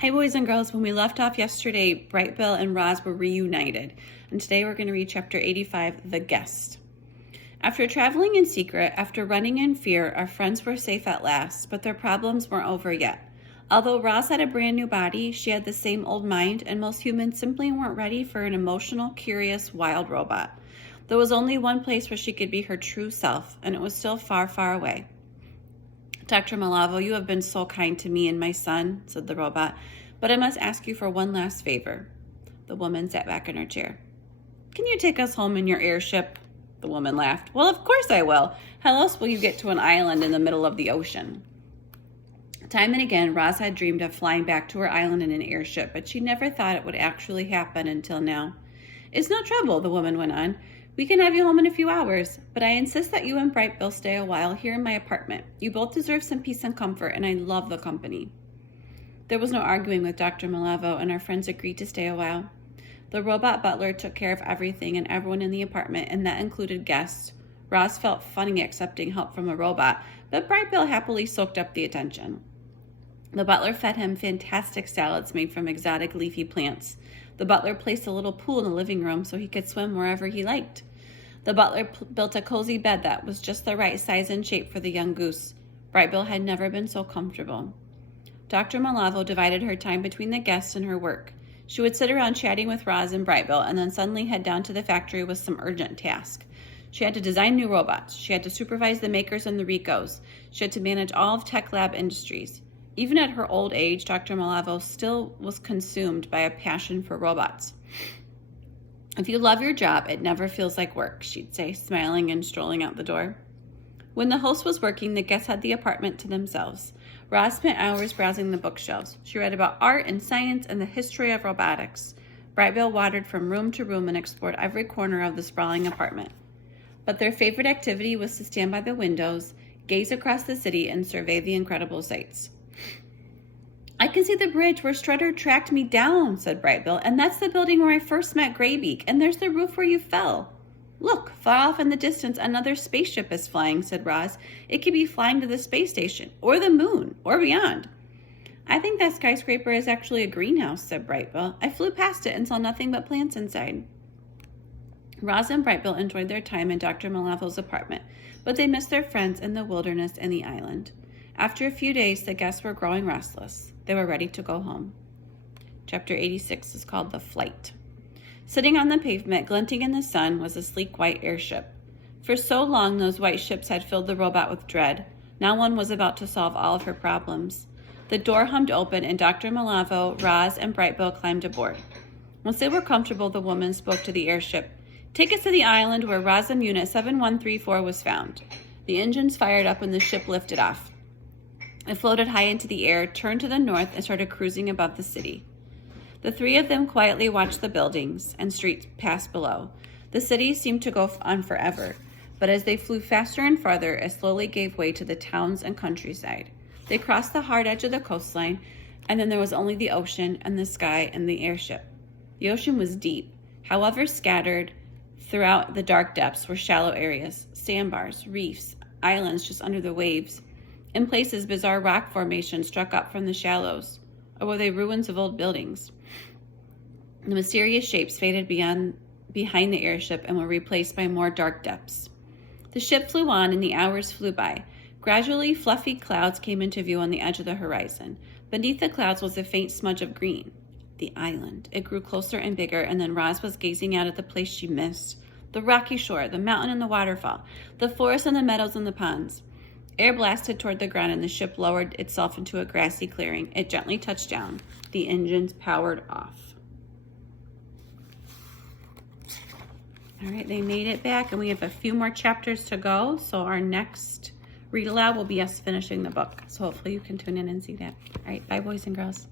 Hi, boys and girls. When we left off yesterday, Bright Bill and Roz were reunited, and today we're going to read chapter 85, The Guest. After traveling in secret, after running in fear, our friends were safe at last, but their problems weren't over yet. Although Roz had a brand new body, she had the same old mind, and most humans simply weren't ready for an emotional, curious, wild robot. There was only one place where she could be her true self, and it was still far, far away. Dr. Malavo, you have been so kind to me and my son, said the robot, but I must ask you for one last favor. The woman sat back in her chair. Can you take us home in your airship? The woman laughed. Well, of course I will. How else will you get to an island in the middle of the ocean? Time and again, Roz had dreamed of flying back to her island in an airship, but she never thought it would actually happen until now. It's no trouble, the woman went on. We can have you home in a few hours, but I insist that you and Bright Bill stay a while here in my apartment. You both deserve some peace and comfort, and I love the company. There was no arguing with Dr. Malavo, and our friends agreed to stay a while. The robot butler took care of everything and everyone in the apartment, and that included guests. Roz felt funny accepting help from a robot, but Bright Bill happily soaked up the attention. The butler fed him fantastic salads made from exotic leafy plants. The butler placed a little pool in the living room so he could swim wherever he liked. The butler built a cozy bed that was just the right size and shape for the young goose. Bright Bill had never been so comfortable. Dr. Malavo divided her time between the guests and her work. She would sit around chatting with Roz and Bright Bill and then suddenly head down to the factory with some urgent task. She had to design new robots. She had to supervise the makers and the Ricos. She had to manage all of Tech Lab Industries. Even at her old age, Dr. Malavo still was consumed by a passion for robots. If you love your job, it never feels like work, she'd say, smiling and strolling out the door. When the host was working, the guests had the apartment to themselves. Roz spent hours browsing the bookshelves. She read about art and science and the history of robotics. Bright Bill wandered from room to room and explored every corner of the sprawling apartment. But their favorite activity was to stand by the windows, gaze across the city, and survey the incredible sights. I can see the bridge where Strutter tracked me down, said Bright Bill, and that's the building where I first met Graybeak, and there's the roof where you fell. Look, far off in the distance, another spaceship is flying, said Roz. It could be flying to the space station, or the moon, or beyond. I think that skyscraper is actually a greenhouse, said Bright Bill. I flew past it and saw nothing but plants inside. Roz and Bright Bill enjoyed their time in Dr. Malavo's apartment, but they missed their friends in the wilderness and the island. After a few days, the guests were growing restless. They were ready to go home. Chapter 86 is called The Flight. Sitting on the pavement, glinting in the sun, was a sleek white airship. For so long, those white ships had filled the robot with dread. Now one was about to solve all of her problems. The door hummed open, and Dr. Malavo, Roz, and Bright Bill climbed aboard. Once they were comfortable, the woman spoke to the airship. Take us to the island where Rosam Unit 7134 was found. The engines fired up and the ship lifted off. It floated high into the air, turned to the north, and started cruising above the city. The three of them quietly watched the buildings and streets pass below. The city seemed to go on forever, but as they flew faster and farther, it slowly gave way to the towns and countryside. They crossed the hard edge of the coastline, and then there was only the ocean and the sky and the airship. The ocean was deep. However, scattered throughout the dark depths were shallow areas, sandbars, reefs, islands just under the waves. In places, bizarre rock formations struck up from the shallows, or were they ruins of old buildings? The mysterious shapes faded behind the airship and were replaced by more dark depths. The ship flew on and the hours flew by. Gradually, fluffy clouds came into view on the edge of the horizon. Beneath the clouds was a faint smudge of green. The island. It grew closer and bigger, and then Roz was gazing out at the place she missed. The rocky shore, the mountain and the waterfall, the forest and the meadows and the ponds. Air blasted toward the ground and the ship lowered itself into a grassy clearing. It gently touched down. The engines powered off. All right, they made it back and we have a few more chapters to go. So our next read aloud will be us finishing the book. So hopefully you can tune in and see that. All right, bye boys and girls.